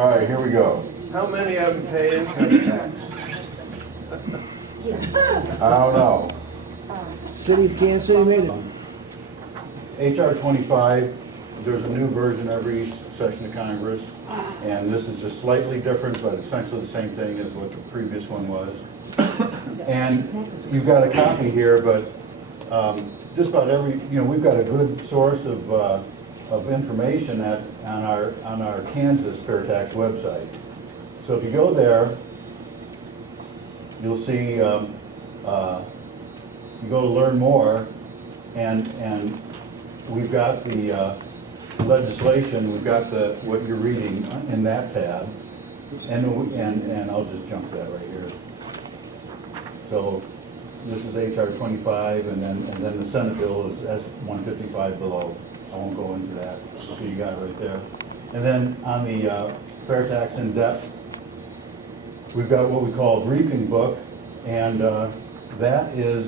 All right, here we go. How many of them pay income tax? I don't know. City of Kansas City made it. HR 25, there's a new version every session of Congress, and this is just slightly different, but essentially the same thing as what the previous one was. And you've got a copy here, but just about every, we've got a good source of information on our Kansas fair tax website. So if you go there, you'll see, you go to learn more, and we've got the legislation, we've got what you're reading in that tab, and I'll just jump to that right here. So this is HR 25, and then the Senate bill is S 155 below. I won't go into that. So you got it right there. And then on the fair tax in depth, we've got what we call a briefing book, and that is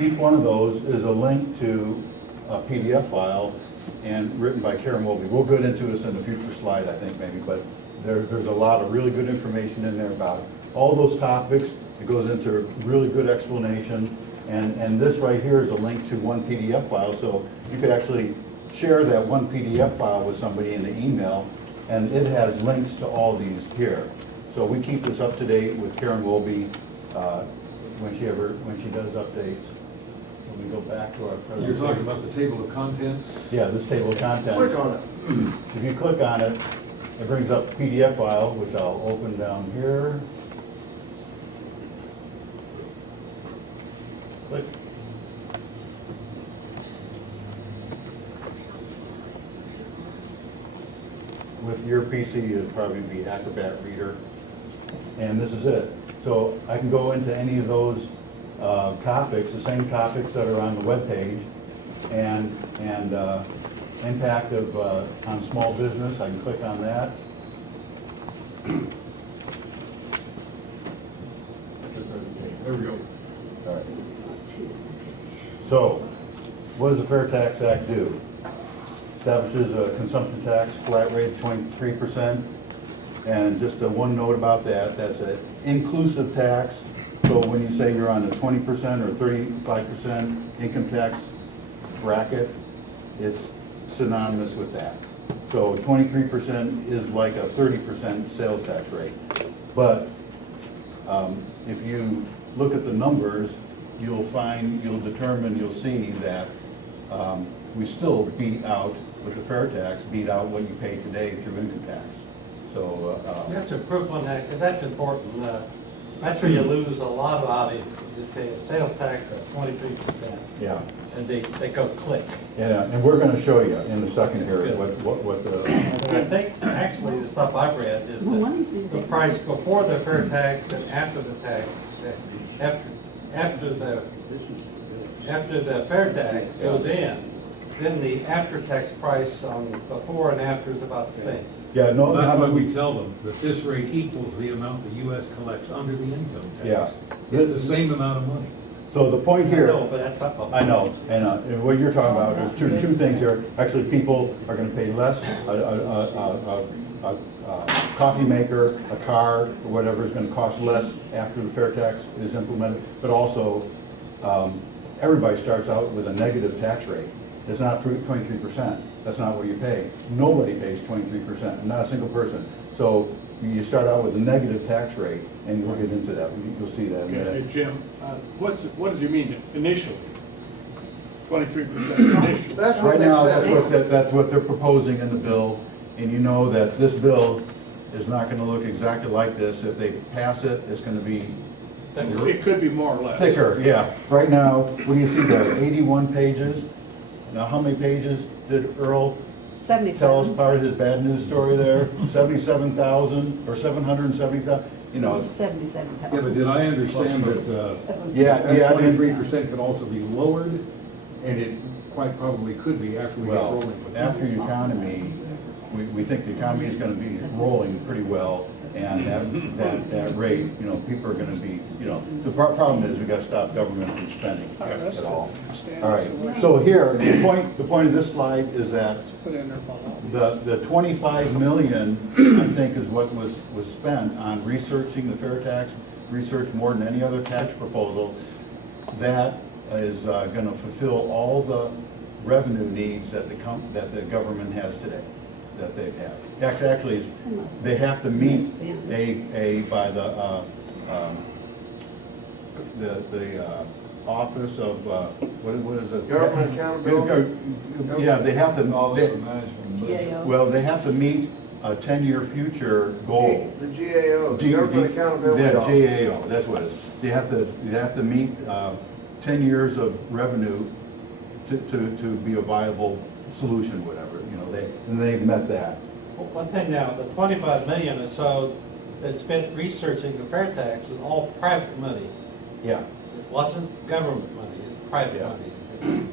each one of those is a link to a PDF file and written by Karen Wolby. We'll get into this in a future slide, I think, maybe, but there's a lot of really good information in there about all those topics. It goes into really good explanation, and this right here is a link to one PDF file, so you could actually share that one PDF file with somebody in the email, and it has links to all these here. So we keep this up to date with Karen Wolby when she does updates. So we go back to our presentation. You're talking about the table of contents? Yeah, this table of contents. Click on it. If you click on it, it brings up a PDF file, which I'll open down here. Click. With your PC, it'd probably be Acrobat Reader. And this is it. So I can go into any of those topics, the same topics that are on the web page, and impact of on small business. I can click on that. There we go. All right. So, what does the Fair Tax Act do? Establishes a consumption tax flat rate of 23%. And just one note about that, that's an inclusive tax. So when you say you're on a 20% or 35% income tax bracket, it's synonymous with that. So 23% is like a 30% sales tax rate. But if you look at the numbers, you'll see that we still beat out, with the fair tax, beat out what you pay today through income tax. So That's a proof on that, because that's important. That's where you lose a lot of audience. You just say a sales tax of 23%. yeah, And they go click. yeah, and we're going to show you in a second here what the. And I think, actually, the stuff I've read is that the price before the fair tax and after the tax, after the fair tax goes in, then the after-tax price on before and after is about the same. Yeah, no. That's why we tell them that this rate equals the amount the U.S. collects under the income tax. Yeah. It's the same amount of money. So the point here. I know, but that's not. I know, and what you're talking about, there's two things here. Actually, people are going to pay less. A coffee maker, a car, or whatever is going to cost less after the fair tax is implemented. But also, everybody starts out with a negative tax rate. It's not 23%. That's not what you pay. Nobody pays 23%, not a single person. So you start out with a negative tax rate, and we'll get into that. You'll see that in a Okay, minute. Jim, what does you mean initially? 23% initially? That's what Right they now, said. that's what they're proposing in the bill, and you know that this bill is not gonna look exactly like this. If they pass it, it's gonna be It could be more or less. thicker, yeah. Right now, what do you see there, 81 pages? Now, how many pages did Earl tell us 77. part of his bad news story there? 77,000 or 770,000, you know, it's- 77,000. Yeah, but did I understand that yeah, that yeah. I mean, 23% could also be lowered? And it quite probably could be after we get Well, rolling with it. after the economy, we think the economy is gonna be rolling pretty well. And that rate, you know, people are gonna be, you know, the problem is we gotta stop government from spending at all. All right, so here, the point of this slide is that the 25 million, I think, is what was spent on researching the fair tax, research more than any other tax proposal. That is gonna fulfill all the revenue needs that the government has today, that they've had. Actually, they have to meet by the office of, what is it? Government accountability? Yeah, they have to, Office of Management. well, they have to meet a 10-year future goal. The GAO, the Government Accountability Yeah, Office. GAO, that's what it is. They have to meet 10 years of revenue to be a viable solution, whatever, you know, and they've met that. One thing now, the 25 million or so that's spent researching the fair tax was all private money. Yeah. It wasn't government money, it's private Yeah. money.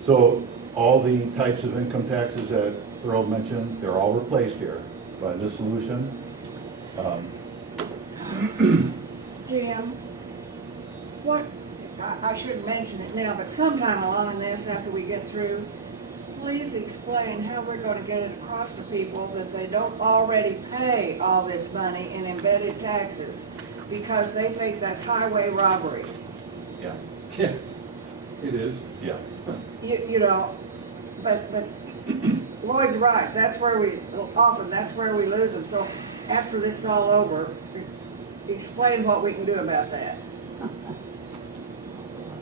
So all the types of income taxes that Earl mentioned, they're all replaced here by this solution. Jim, what, I shouldn't mention it now, but sometime along this, after we get through, please explain how we're gonna get it across to people that they don't already pay all this money in embedded taxes, because they think that's highway robbery. Yeah, Yeah, it is. yeah. You know, but Lloyd's right, that's where that's where we lose them. So after this is all over, explain what we can do about that.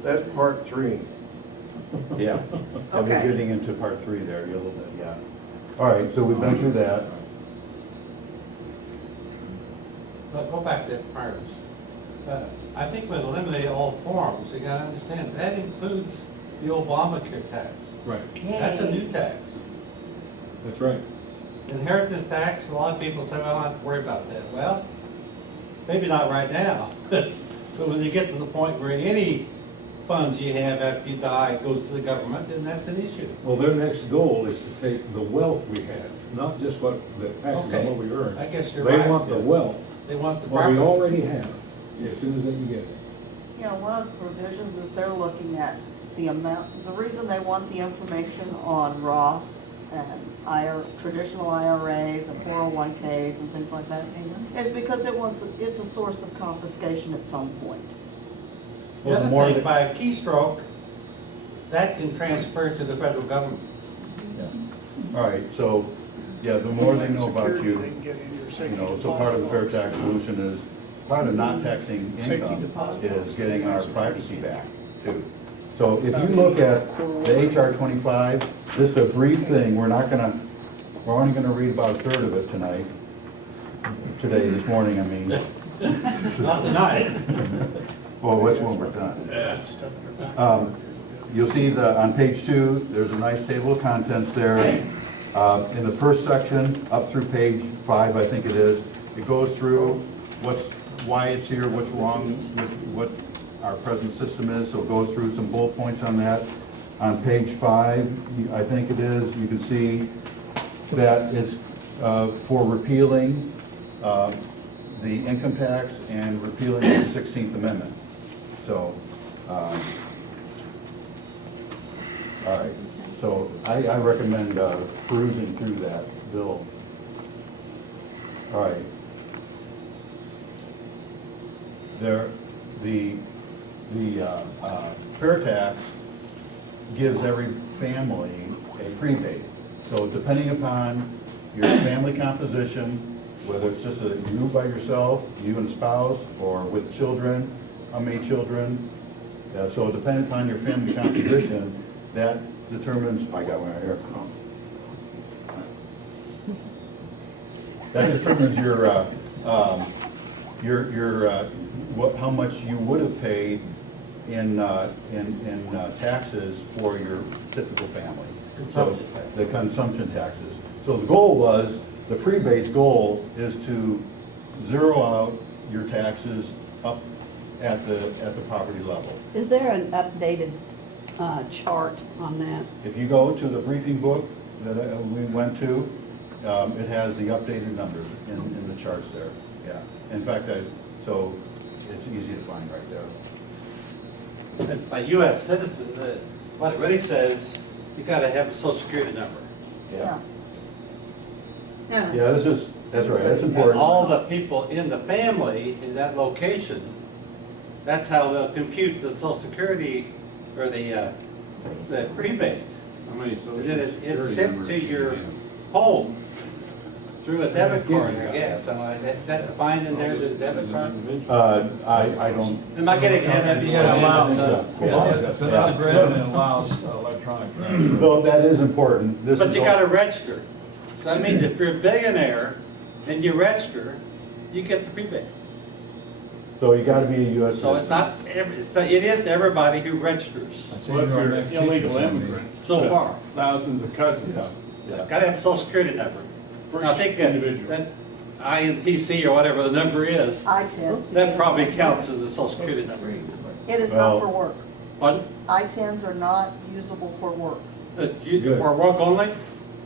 That's part 3. Yeah, and we're Okay. getting into part 3 there, a little bit, yeah. All right, so we've been through that. But go back to first. I think we'll eliminate all forms. You gotta understand, that includes the Obamacare tax. Right, That's a new tax. that's right. Inheritance tax, a lot of people say, well, I don't have to worry about that. Well, maybe not right now. But when you get to the point where any funds you have after you die goes to the government, then that's an issue. Well, their next goal is to take the wealth we have, not just what the taxes on Okay. what we earn. I guess you're They right. want the wealth, They want the what we property. already have, as soon as they can get it. You know, one of the provisions is they're looking at the amount, the reason they want the information on Roths and traditional IRAs and 401ks and things like that is because it's a source of confiscation at some point. The Well, the other more thing, that- by a keystroke, that can transfer to the federal government. Yeah. All right, so, yeah, the more they know about you, you know, so part of the fair tax solution is, part of not taxing income is getting our privacy back, too. So if you look at the HR 25, just a brief thing, we're only gonna read about a third of it tonight, this morning, I mean. Not tonight. Well, what's when we're done? You'll see on page 2, there's a nice table of contents there. In the first section, up through page 5, I think it is, it goes through why it's here, what's wrong with what our present system is, so it goes through some bullet points on that. On page 5, I think it is, you can see that it's for repealing the income tax and repealing the 16th Amendment. So, all right, so I recommend perusing through that bill. All right. The fair tax gives every family a prebate. So depending upon your family composition, whether it's just you by yourself, you and a spouse, or with children, how many children, so depending upon your family composition, that determines, I got one right here. That determines how much you would have paid in taxes for your typical family. Consumption So, tax. the consumption taxes. So the goal was, the prebate's goal is to zero out your taxes up at the poverty level. Is there an updated chart on that? If you go to the briefing book that we went to, It has the updated numbers in the charts there, yeah. In fact, so it's easy to find right there. By US citizen, what it really says, you gotta have a social security number. Yeah. Yeah. Yeah, that's right, that's And important. all the people in the family in that location, that's how they'll compute the social security or the rebate. How many social And then security it's sent numbers to do you your have? home through a debit gives card, you I that. guess. Is that defined in there, the debit card? I don't, Am I getting ahead of you? Yeah, it allows, Yeah. it's an upgrade and it allows electronic transfer. though that is important. This But is you all- gotta register. So that means if you're a billionaire and you register, you get the rebate. So you gotta be a US So it's citizen. not, it is everybody who registers I see Well, if our you're next an illegal teacher's gonna be- immigrant. so far. Thousands of cousins. Yeah. Gotta have a social security number. For And I each think individual. that INTC or whatever the number is, I-10s. that probably counts as a social security number. It is Well- not for work. Pardon? I-10s are not usable for work. For work only?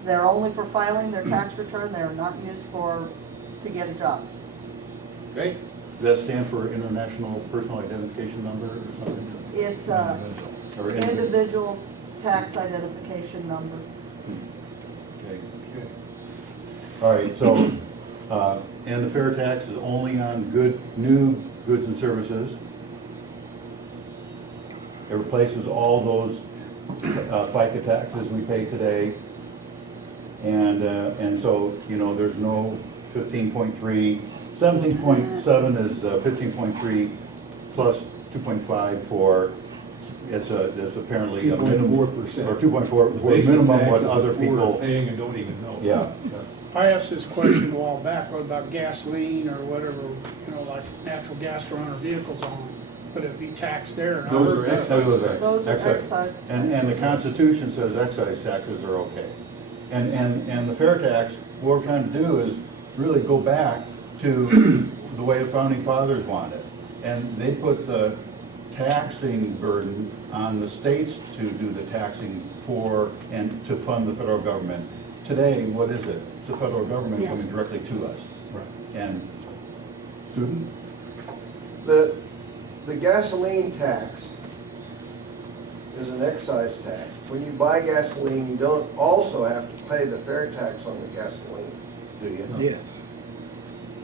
They're only for filing their tax return, they're not used to get a job. Great. Does that stand for International Personal Identification Number or something? It's a Or individual tax identification number. Okay. All right, so, and the fair tax is only on new goods and services. It replaces all those FICA taxes we pay today. And so, you know, there's no 15.3, 17.7 is 15.3 plus 2.5 for, it's apparently a minimum. 2.4%. Or 2.4, for Basic minimum what taxes other that we're people, paying and don't even know. yeah. I asked this question a while back, what about gasoline or whatever, you know, like natural gas to run our vehicles on? Would it be taxed there? And I Those heard are that. excise Those are excise. And the Constitution says excise taxes are okay. And the fair tax, what we're trying to do is really go back to the way the founding fathers wanted. And they put the taxing burden on the states to do the taxing for and to fund the federal government. Today, what is it? It's the federal government Yeah. coming directly to us. Right. And student? The gasoline tax is an excise tax. When you buy gasoline, you don't also have to pay the fair tax on the gasoline, do you? Yes.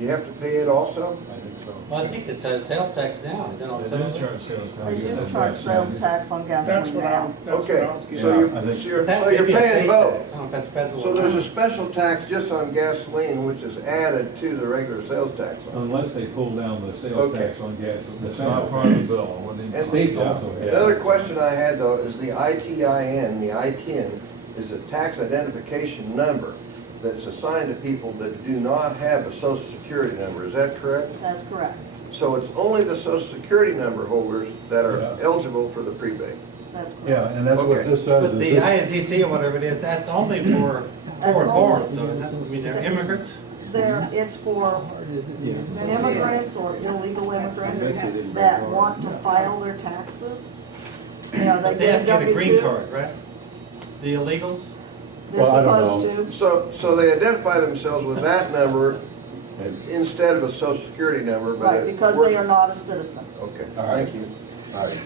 You have to pay it also? I think so. Well, I think it's a sales tax now, you know, They so. do charge sales tax. They do That's charge right. sales tax on That's gasoline what now. that's what Okay, I was getting so Yeah, you're, I think- so you're That so may you're be a paying state both. tax. I don't know if that's federal So or there's not. a special tax just on gasoline, which is added to the regular sales tax. Unless they pull down the sales Okay. tax on gas. It's not part of the bill. What they- And- States also have. The other question I had though is the ITIN, the ITIN is a tax identification number that's assigned to people that do not have a social security number, is that correct? That's correct. So it's only the social security number holders that are Yeah. eligible for the rebate? That's correct. Yeah, and that's what Okay. this says. But is the this- INTC or whatever it is, that's only for That's foreign only- born, so I mean, they're immigrants. It's for immigrants or illegal immigrants that want to file their taxes. You know, they But they have get to a get a green W-2. card, right? The illegals? They're Well, I don't supposed to. So they identify themselves with that number instead of a social security number, but. Right, it because works- they are not a citizen. Okay, All right. thank you. All right,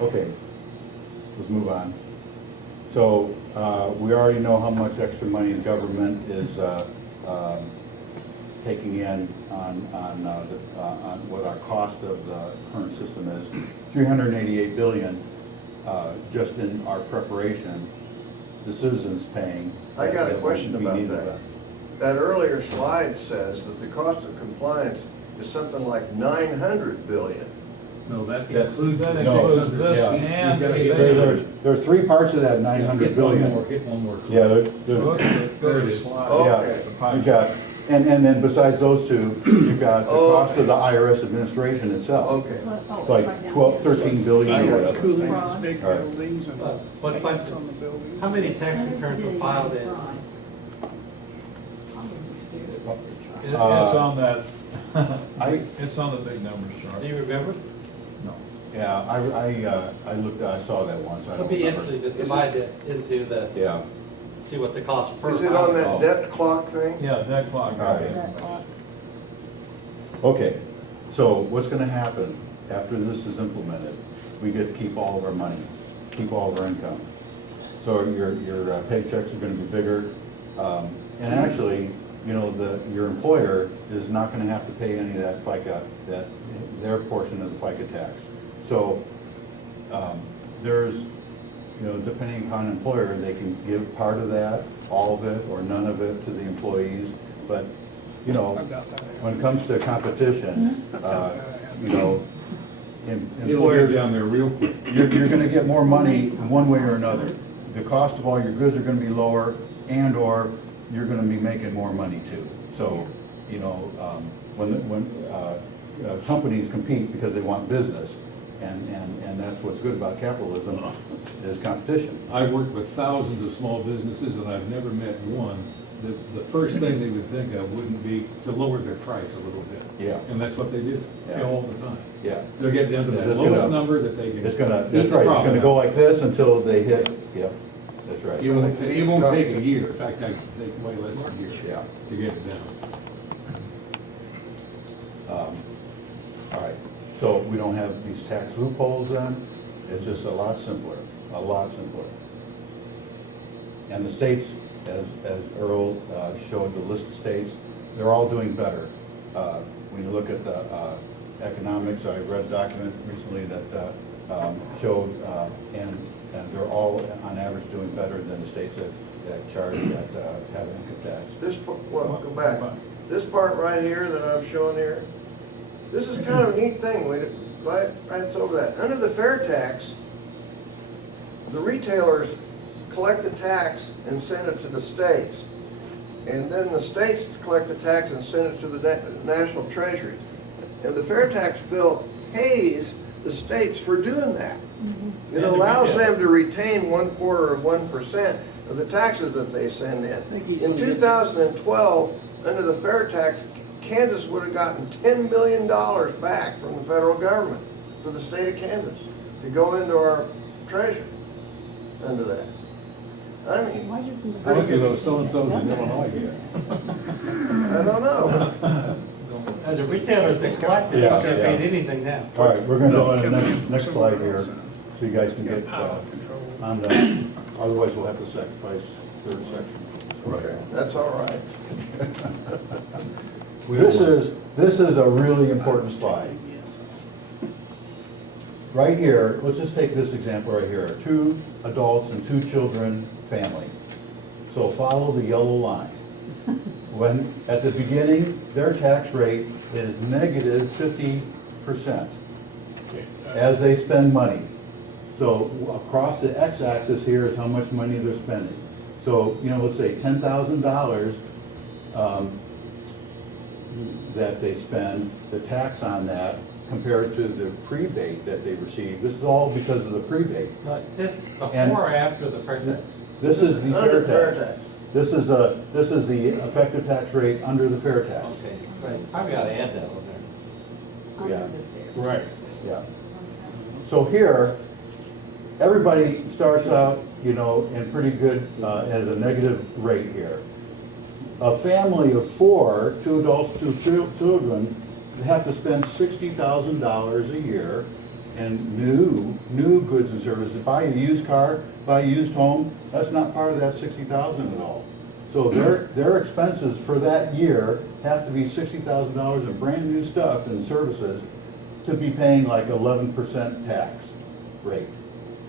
okay, let's move on. So, we already know how much extra money the government is taking in on what our cost of the current system is. 388 billion, just in our preparation, the citizens paying. I got a question We about need that. That earlier slide says that the cost of compliance is something like 900 billion. No, that That- includes. That the No, includes this yeah. and You've gotta the get There's, evation. there's three parts of that 900 Hit one more, billion. hit one more. Yeah, Look there's, at the There it third is. slide. Oh. yeah, Okay. The pie you've got, chart. and then besides those two, you've got the Oh, cost okay. of the IRS administration itself. Okay. Oh, Like right down 12, here. 13 billion I or got it. whatever. Cooling these big All right. buildings and What maintenance question? on the buildings. How many tax returns were filed in? It's Uh, on that, I- it's on the big numbers chart. Do you remember? No. Yeah, I looked, I saw that once. I It'll don't be remember. interesting to divide it into the, Yeah, see what they cost per. Is it on that Oh. debt clock thing? Yeah, that clock. All right. That clock. Okay, so what's gonna happen after this is implemented? We get to keep all of our money, keep all of our income. So your paychecks are gonna be bigger. And actually, you know, your employer is not gonna have to pay any of that FICA, their portion of the FICA tax. So, there's, you know, depending upon employer, they can give part of that, all of it, or none of it to the employees. But, you know, I've got that. when it comes to competition, you know, It'll get employers, down there real quick. you're gonna get more money one way or another. The cost of all your goods are gonna be lower, and/or you're gonna be making more money too. So, you know, when companies compete because they want business, and that's what's good about capitalism, is competition. I've worked with thousands of small businesses, and I've never met one that the first thing they would think of wouldn't be to lower their price a little bit. Yeah. And that's what they do, Yeah. all the time. Yeah. They'll get down to It's that just lowest gonna- number that they can. It's gonna, eat that's the right, it's profit gonna go out. like this until they hit, yeah, that's right. It won't take a year. In fact, I can take way less than a year Yeah. to get it down. All right, so we don't have these tax loopholes then, it's just a lot simpler, a lot simpler. And the states, as Earl showed the list of states, they're all doing better. When you look at the economics, I read a document recently that showed, and they're all on average doing better than the states that charge, that have income tax. This, well, go back. This part right here that I'm showing here, this is kind of a neat thing. Glance over that. Under the fair tax, the retailers collect the tax and send it to the states. And then the states collect the tax and send it to the national treasury. And the fair tax bill pays the states for doing that. It allows them to retain 0.25% of the taxes that they send in. In 2012, under the fair tax, Kansas would have gotten $10 million back from the federal government for the state of Kansas to go into our treasury under that. I mean, How much of those so-and-sos in Illinois get? I don't know. As a retailer, they collect it, Yeah, they're yeah. paying anything now. All right, we're gonna go to the next slide here, so you guys can get on the, otherwise we'll have to sacrifice third section. Okay, that's all right. This is a really important slide. Right here, let's just take this example right here, 2 adults and 2 children family. So follow the yellow line. When, at the beginning, their tax rate is negative 50% as they spend money. So across the x-axis here is how much money they're spending. So, you know, let's say $10,000 that they spend, the tax on that compared to the prebate that they receive. This is all because of the prebate. No, it's just And- before or after the fair tax? This is the Under fair tax. This is the effective tax rate under the fair tax. Okay, right, probably ought to add that on there. Yeah. Right. Yeah. So here, everybody starts out, you know, in pretty good, at a negative rate here. A family of 4, 2 adults, 2 children, have to spend $60,000 a year in new goods and services. Buy a used car, buy a used home, that's not part of that $60,000 at all. So their expenses for that year have to be $60,000 in brand new stuff and services to be paying like 11% tax rate,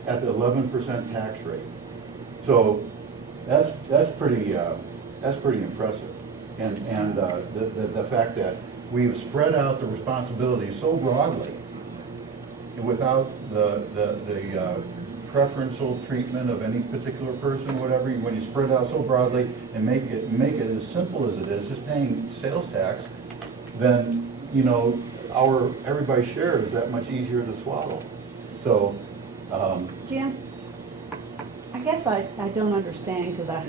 at the 11% tax rate. So that's pretty impressive. And the fact that we've spread out the responsibility so broadly without the preferential treatment of any particular person, whatever, when you spread it out so broadly and make it as simple as it is, just paying sales tax, then, you know, everybody's share is that much easier to swallow. So, Jim, I guess I don't understand, because I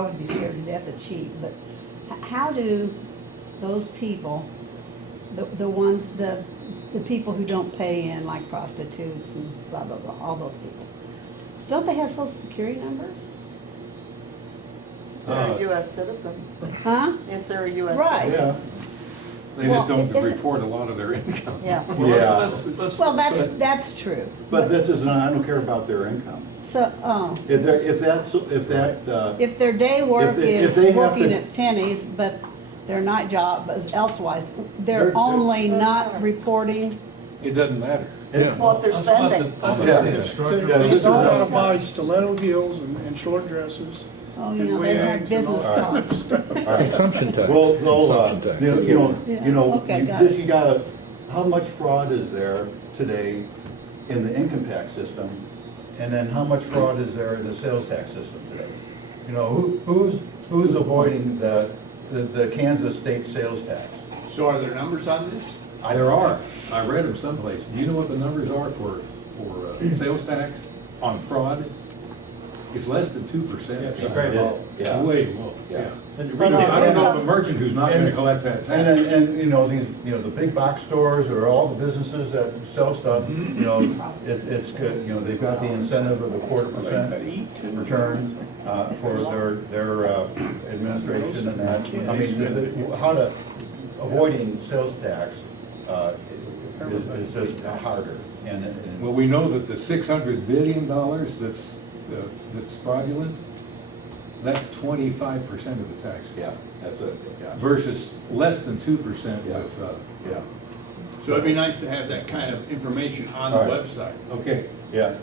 would be scared to death of cheat, but how do those people, the people who don't pay in, like prostitutes and blah, blah, blah, all those people, don't they have social security numbers? They're a US citizen, Huh? if they're a US Right. citizen. Yeah, They just Well, don't is it- report a lot of their income. Yeah. Well, Yeah. let's- Well, that's true. but this is, I don't care about their income. So, If they're, if that, if their day work if is they have working to- at Penny's, but their night job is elsewise, they're They're- only not reporting, It doesn't matter. It's what they're spending. Yeah. They this is start out a- to buy stiletto heels and short dresses. oh, and yeah, they have wigs and all business that other cards. stuff. all right. Consumption tax. Well, they'll, Consumption tax. you know, Okay, got just it. you gotta, how much fraud is there today in the income tax system? And then how much fraud is there in the sales tax system today? You know, who's avoiding the Kansas state sales tax? So are there numbers on this? There are. I read them someplace. Do you know what the numbers are for sales tax on fraud? It's less than 2%. It's very low. Yeah. Way low, Yeah. yeah. And the But, retail- I don't know of a merchant who's not gonna collect that tax. And, you know, these, you know, the big box stores or all the businesses that sell stuff, you know, it's good, you know, they've got the incentive of a 0.25% return, for their administration and that. I mean, how to, avoiding sales tax, is just harder. And Well, we know that the $600 billion that's fraudulent, that's 25% of the tax. yeah, that's it, yeah, Versus less than 2% Yeah. with, yeah, So it'd be nice to have that kind of information on the All right. website. okay. yeah.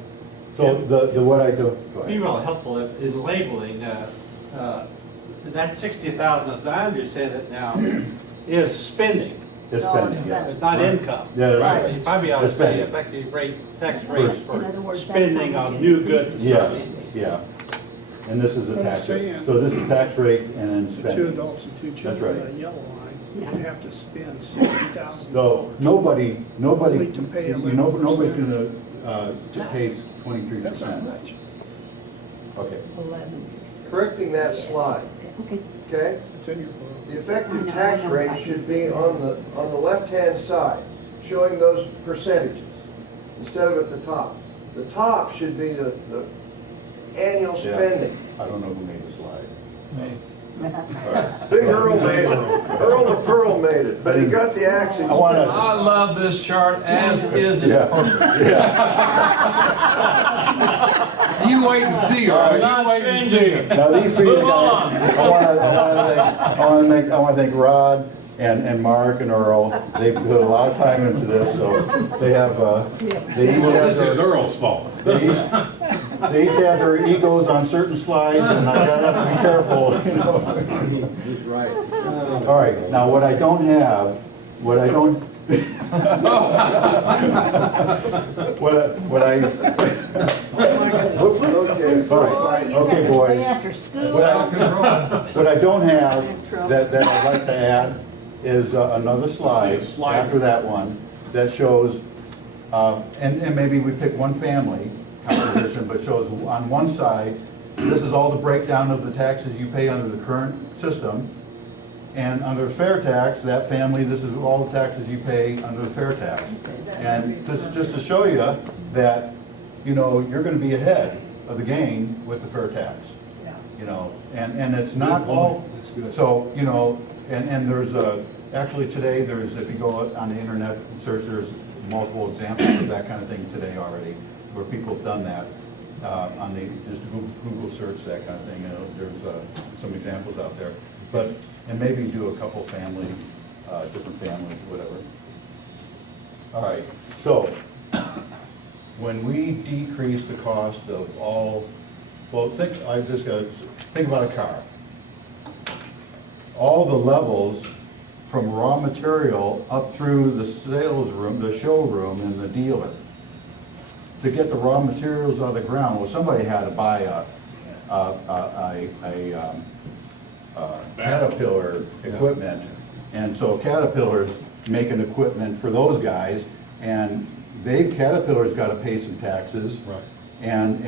So the what I do, go Be ahead. really helpful in labeling, that 60,000, as I understand it now, is spending, It's Dollars spending, yeah. spent. it's not income. Yeah, Right. You probably ought to It's say spending. effective rate, tax rate In other for words, that's spending how on much new it goods and Yes, services. yeah. And this is a What I'm tax rate. saying- So this is tax rate and then The two spending. adults and two That's children, right. that yellow line, Yeah. would have to spend $60,000. So nobody, Only to pay 11%. nobody's gonna, to pay 23%. That's not much. Okay. 11%. Correcting that slide, Okay, okay? It's in your book. The effective I know, tax I rate can should see be that. on the left-hand side, showing those percentages, instead of at the top. The top should be the annual Yeah. spending. I don't know who made the slide. Big Earl made it, Earl the Pearl made it, but he got the accent. I wanna, I love this chart as is, it's yeah, perfect. yeah. You wait and see, all right? Not You wait and changing see. it. Now, these three Move guys, I wanna thank Rod and Mark and Earl. They've put a lot of time into this, so they have, they each Well, have this is their, Earl's fault. they each have their egos on certain slides, and I gotta have to be careful, you know. Right. All right, now what I don't have, what I don't. What I. Okay, All right, boy, you okay, have to boys. stay after school. What I don't have, that I'd like to add, is another slide after that one, that shows, and maybe we pick one family composition, but shows on one side, this is all the breakdown of the taxes you pay under the current system. And under fair tax, that family, this is all the taxes you pay under the fair tax. And this is just to show you that, you know, you're gonna be ahead of the game with the fair tax. You know, and it's not all, That's good. so, you know, and there's actually today, there's, if you go out on the internet and search, there's multiple examples of that kind of thing today already, where people have done that, on the, just Google search, that kind of thing, you know, there's some examples out there. But, and maybe do a couple family, different families, whatever. All right, so, when we decrease the cost of all, well, think about a car. All the levels from raw material up through the sales room, the showroom, and the dealer. To get the raw materials out of the ground, well, somebody had to buy Caterpillar equipment. And so Caterpillar's making equipment for those guys, and Caterpillar's got to pay some taxes. Right. And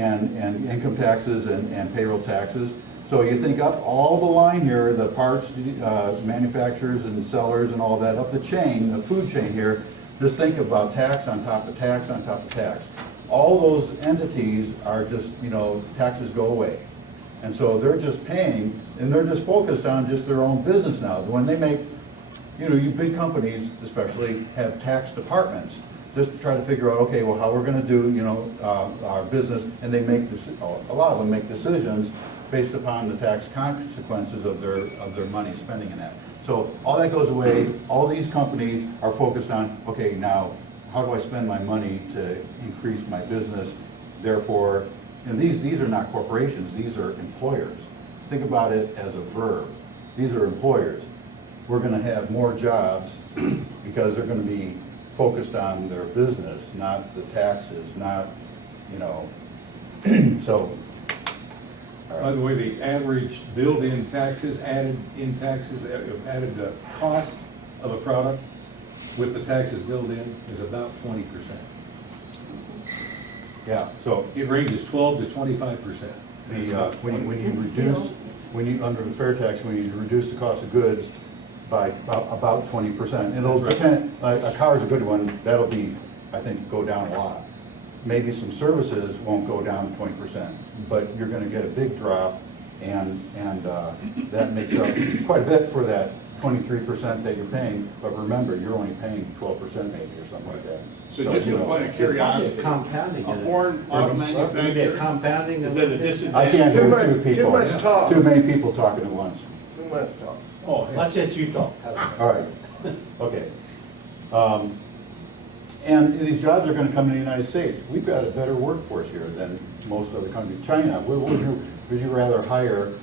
income taxes and payroll taxes. So you think up all the line here, the parts manufacturers and sellers and all that, up the chain, the food chain here, just think about tax on top of tax on top of tax. All those entities are just, you know, taxes go away. And so they're just paying, and they're just focused on just their own business now. When they make, you big companies especially have tax departments, just to try to figure out, okay, well, how we're gonna do, our business, and they make, a lot of them make decisions based upon the tax consequences of their money spending in that. So all that goes away, all these companies are focused on, okay, now, how do I spend my money to increase my business? Therefore, and these are not corporations, these are employers. Think about it as a verb. These are employers. We're gonna have more jobs because they're gonna be focused on their business, not the taxes, not, so. all By right. the way, the average built-in taxes, added the cost of a product with the taxes built in is about 20%. Yeah, so It ranges 12 to 25%. when you And reduce, under the fair tax, when you reduce the cost of goods by about 20%, it'll That's depend, a car is a good one, that'll be, I think, go down a lot. Maybe some services won't go down 20%, but you're gonna get a big drop, and that makes up quite a bit for that 23% that you're paying, but remember, you're only paying 12% maybe, or something like that. So just a point of curiosity, Compounding. a foreign auto Maybe manufacturer, compounding. is it a I disadvantage? can't Too do much- two too people. much talk. Too many people talking at once. Too much talk. Oh, hey. Let's let you talk. How's that? All right, okay. And these jobs are gonna come in the United States. We've got a better workforce here than most other countries. China, would you rather hire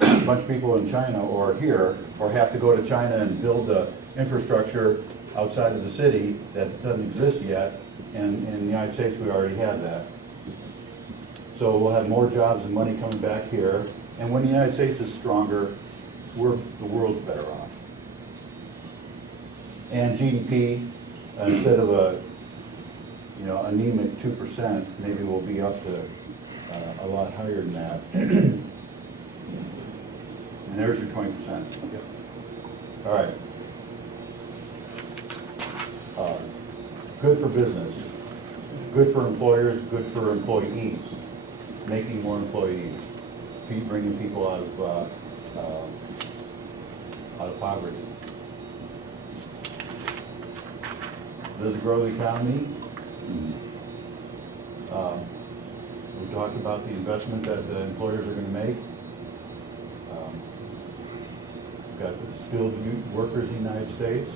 a bunch of people in China or here, or have to go to China and build the infrastructure outside of the city that doesn't exist yet? And in the United States, we already have that. So we'll have more jobs and money coming back here. And when the United States is stronger, the world's better off. And GDP, instead of a, anemic 2%, maybe we'll be up to a lot higher than that. And there's your 20%. All right. Good for business, good for employers, good for employees, making more employees, bringing people out of poverty. Does it grow the economy? We talked about the investment that the employers are going to make. We've got the skilled workers in the United States.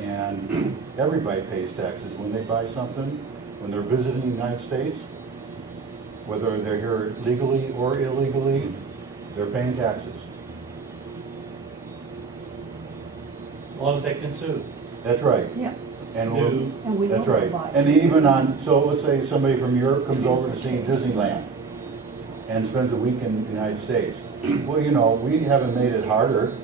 And everybody pays taxes when they buy something, when they're visiting the United States, whether they're here legally or illegally, they're paying taxes. As long as they consume. That's right. Yeah, And New. and we that's will right. provide. And even so let's say somebody from Europe comes over to see Disneyland and spends a week in the United States. Well, we haven't made it harder.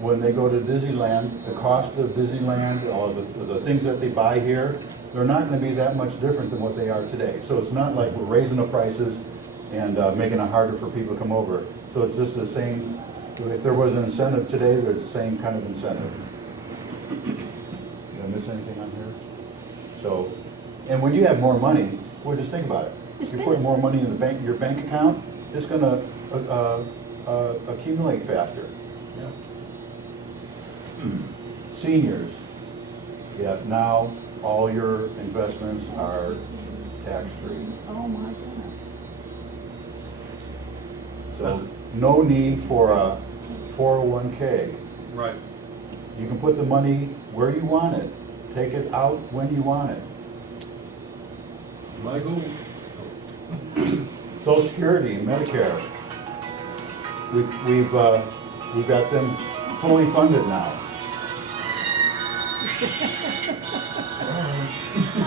When they go to Disneyland, the cost of Disneyland, all the things that they buy here, they're not gonna be that much different than what they are today. So it's not like we're raising the prices and making it harder for people to come over. So it's just the same, if there was an incentive today, there's the same kind of incentive. Did I miss anything on here? So, and when you have more money, well, just think about it. You You spend put it. more money in your bank account, it's gonna accumulate faster. Yeah. Seniors, yeah, now all your investments are tax-free. Oh, my goodness. So no need for a 401K. Right. You can put the money where you want it, take it out when you want it. Michael? Social Security and Medicare, we've got them fully funded now.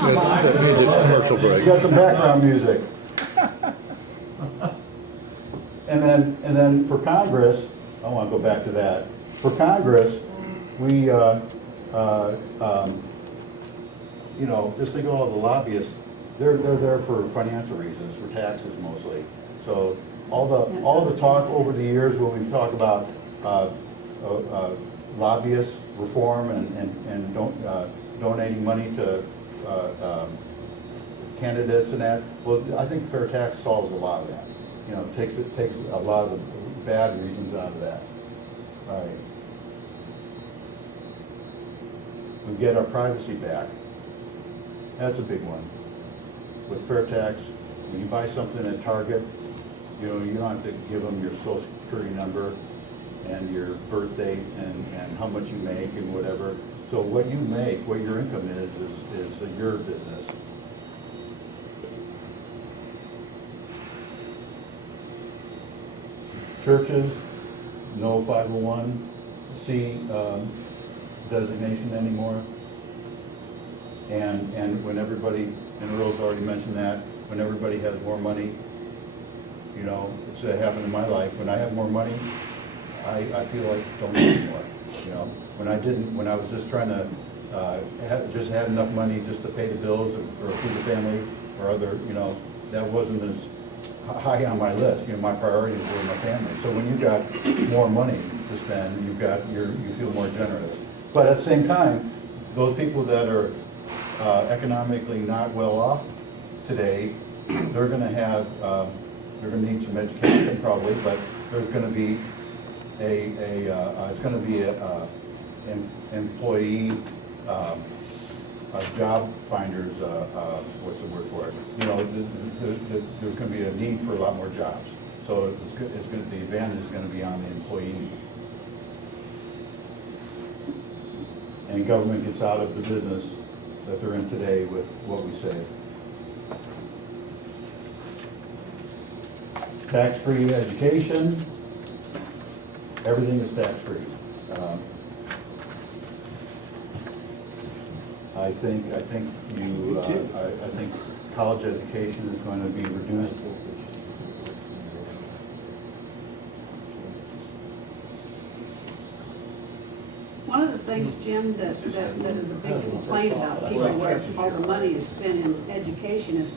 You got some background music. And then for Congress, I want to go back to that. For Congress, we, just think of all the lobbyists, they're there for financial reasons, for taxes mostly. So all the talk over the years when we've talked about lobbyist reform and donating money to candidates and that. Well, I think fair tax solves a lot of that. You know, takes a lot of the bad reasons out of that. All right. We get our privacy back. That's a big one. With fair tax, when you buy something at Target, you know, you don't have to give them your social security number and your birth date and how much you make and whatever. So what you make, what your income is your business. Churches, no 501c designation anymore. And when everybody, and Earl's already mentioned that, when everybody has more money, you know, it's happened in my life. When I have more money, I feel like donating more. You know, when I was just trying to just had enough money just to pay the bills or feed the family or other, you know, that wasn't as high on my list. You know, my priorities were my family. So when you got more money to spend, you feel more generous. But at the same time, those people that are economically not well off today, they're going to need some education probably, but there's going to be it's going to be an employee job finders, what's the word for it? You know, there's going to be a need for a lot more jobs. So the advantage is going to be on the employee. And government gets out of the business that they're in today with what we say. Tax-free education, everything is tax-free. I think college education is going to be reduced. One of the things, Jim, that is a big complaint about people where all the money is spent in education is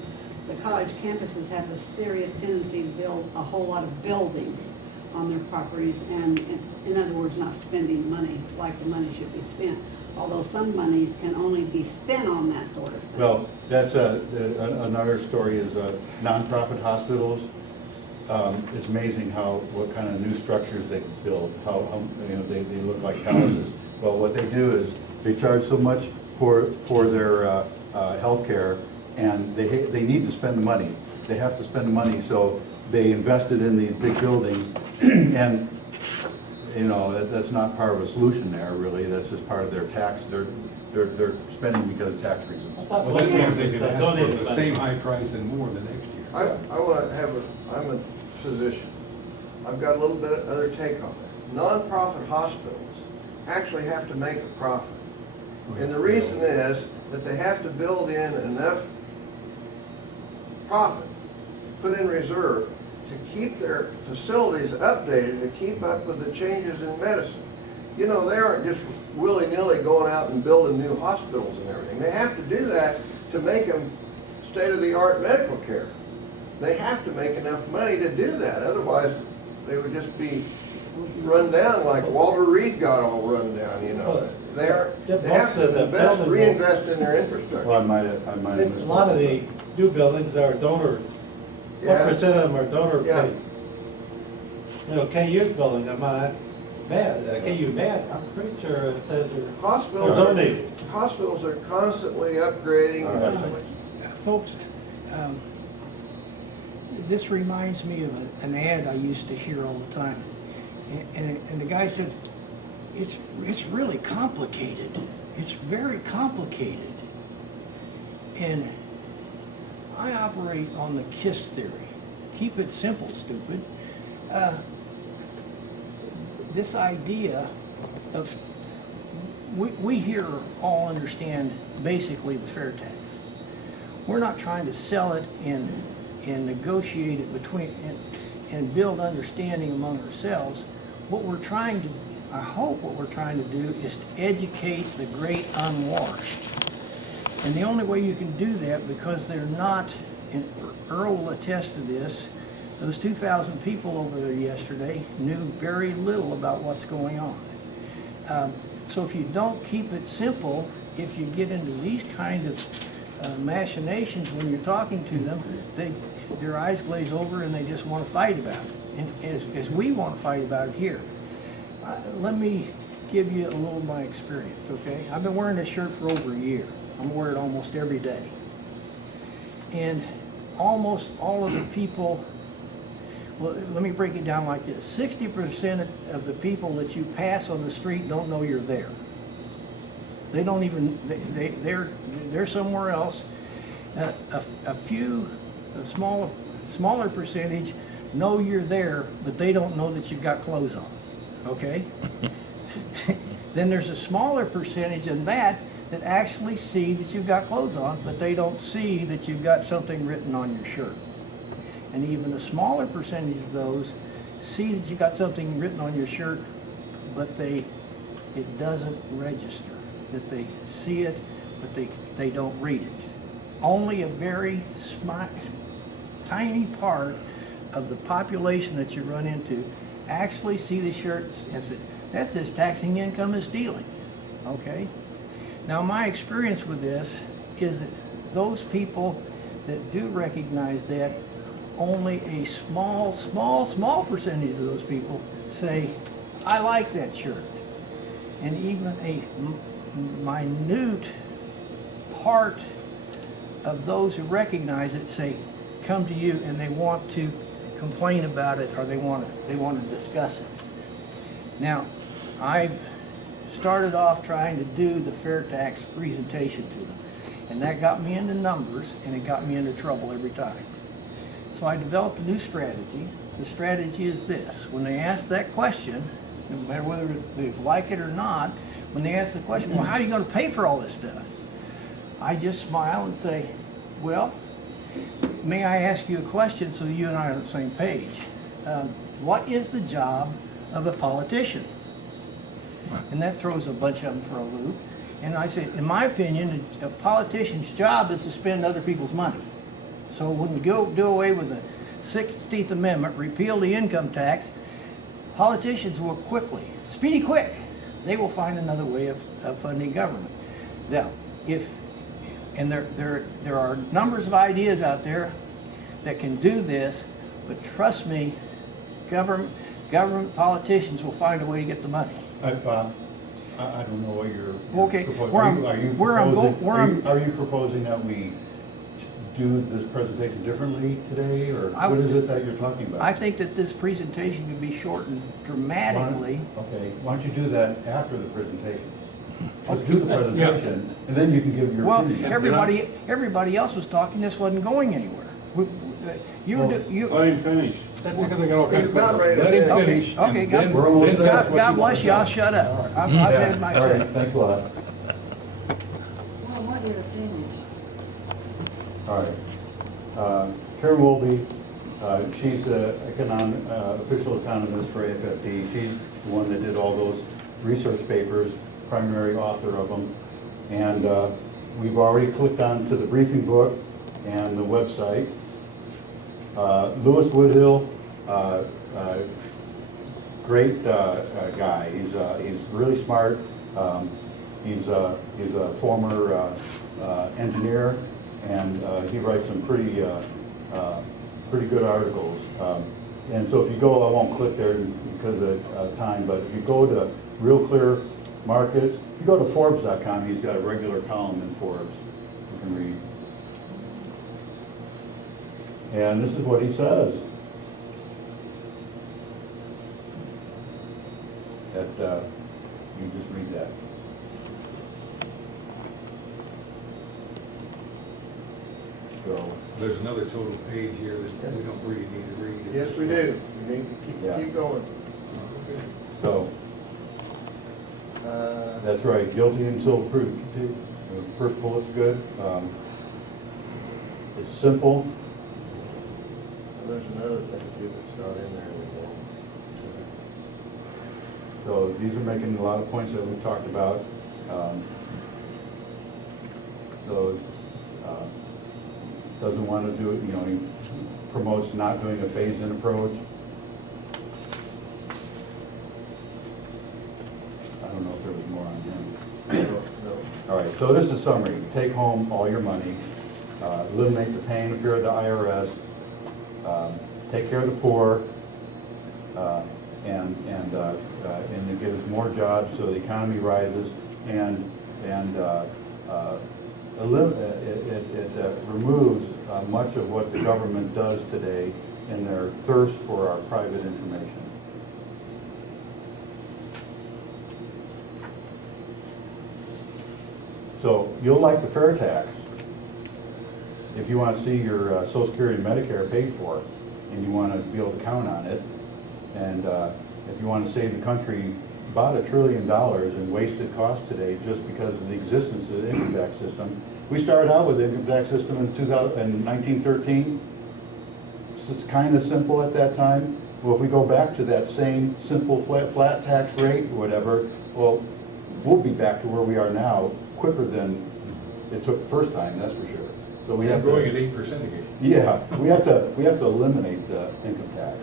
the college campuses have a serious tendency to build a whole lot of buildings on their properties and, in other words, not spending money like the money should be spent. Although some monies can only be spent on that sort of thing. Well, that's another story is nonprofit hospitals. It's amazing what kind of new structures they build, how you know, they look like palaces. Well, what they do is they charge so much for their health care, and they need to spend the money. They have to spend the money, so they invested in these big buildings, and you know that's not part of a solution there really. That's just part of their tax. They're spending because of tax reasons. Well, that's because they could ask for the same high price and more the next year. I want to have I'm a physician. I've got a little bit of other take on it. Non-profit hospitals actually have to make a profit. And the reason is that they have to build in enough profit, put in reserve, to keep their facilities updated, to keep up with the changes in medicine. You know, they aren't just willy-nilly going out and building new hospitals and everything. They have to do that to make them state-of-the-art medical care. They have to make enough money to do that. Otherwise, they would just be run down like Walter Reed got all run down, you know. They have to reinvest in their infrastructure. Well, I might have A lot of the new buildings are donor, what percent of them are donor paid? You know, KU's building, I'm not bad, KU bad, I'm pretty sure it says they're donated. Hospitals are constantly upgrading. Folks, this reminds me of an ad I used to hear all the time. And the guy said, it's really complicated. It's very complicated. And I operate on the KISS theory. Keep it simple, stupid. This idea of, we here all understand basically the fair tax. We're not trying to sell it and negotiate it between, and build understanding among ourselves. What we're trying to, I hope what we're trying to do is to educate the great unwashed. And the only way you can do that, because they're not, and Earl will attest to this, those 2,000 people over there yesterday knew very little about what's going on. So if you don't keep it simple, if you get into these kind machinations when you're talking to them, their eyes glaze over and they just want to fight about it. And as we want to fight about it here. Let me give you a little of my experience, okay? I've been wearing this shirt for over a year. I'm wearing it almost every day. And almost all of the people, well, let me break it down like this. 60% of the people that you pass on the street don't know you're there. They don't even, they're somewhere else. A smaller percentage know you're there, but they don't know that you've got clothes on, okay? Then there's a smaller percentage in that actually see that you've got clothes on, but they don't see that you've got something written on your shirt. And even a smaller percentage of those see that you've got something written on your shirt, but it doesn't register. That they see it, but they don't read it. Only a very tiny part of the population that you run into actually see the shirts and say, that says taxing income is stealing, okay? Now my experience with this is that those people that do recognize that, only a small percentage of those people say, I like that shirt. And even a minute part of those who recognize it say, come to you and they want to complain about it or they want to discuss it. Now, I've started off trying to do the fair tax presentation to them, and that got me into numbers and it got me into trouble every time. So I developed a new strategy. The strategy is this: when they ask that question, no matter whether they like it or not, when they ask the question, well, how are you going to pay for all this stuff? I just smile and say, well, may I ask you a question so you and I are on the same page? What is the job of a politician? And that throws a bunch of them for a loop. And I say, in my opinion, a politician's job is to spend other people's money. So when we go do away with the 16th Amendment, repeal the income tax, politicians will quickly, speedy quick, they will find another way of funding government. Now, and there are numbers of ideas out there that can do this, but trust me, government politicians will find a way to get the money. Bob, I don't know what you're Okay, proposing. Are you proposing that we do this presentation differently today, or what is it that you're talking about? I think that this presentation could be shortened dramatically. Okay, why don't you do that after the presentation? Let's do the presentation, and then you can give your Well, opinion. everybody else was talking, this wasn't going anywhere. Let him finish. That's because they got all kinds of He's about questions. ready to Let him finish. finish. Okay, and God- then- We're almost then there. that's what God you bless want you, I'll to say. shut up. I've Yeah, said my all say. right, thanks a lot. Well, I want you to finish. All right. Karen Wolbe, she's an official economist for AFFD. She's the one that did all those research papers, primary author of them. And we've already clicked on to the briefing book and the website. Louis Woodhill, great guy. He's really smart. He's a former engineer, and he writes some pretty good articles. And so if you go, I won't click there because of time, but if you go to Real Clear Markets, if you go to Forbes.com, he's got a regular column in Forbes you can read. And this is what he says. You just read that. So, There's another total page here that we don't really need to read. Yes, we do. We need to Yeah. keep going. so that's right, guilty until proved. The first bullet's good. It's simple. There's another thing too that's not in there anymore. So these are making a lot of points that we've talked about. Doesn't want to do it, he promotes not doing a phased-in approach. I don't know if there was more on him. No. All right, So this is summary. Take home all your money, eliminate the pain of fear of the IRS, take care of the poor, and it gives more jobs so the economy rises, and it removes much of what the government does today in their thirst for our private information. So you'll like the fair tax if you want to see your Social Security and Medicare paid for, and you want to be able to count on it. And if you want to save the country about $1 trillion in wasted costs today just because of the existence of the income tax system. We started out with the income tax system in 1913. It's kind of simple at that time. Well, if we go back to that same simple flat tax rate or whatever, well, we'll be back to where we are now quicker than it took the first time, that's for sure. So we have growing at 8% again. yeah, we have to eliminate the income tax.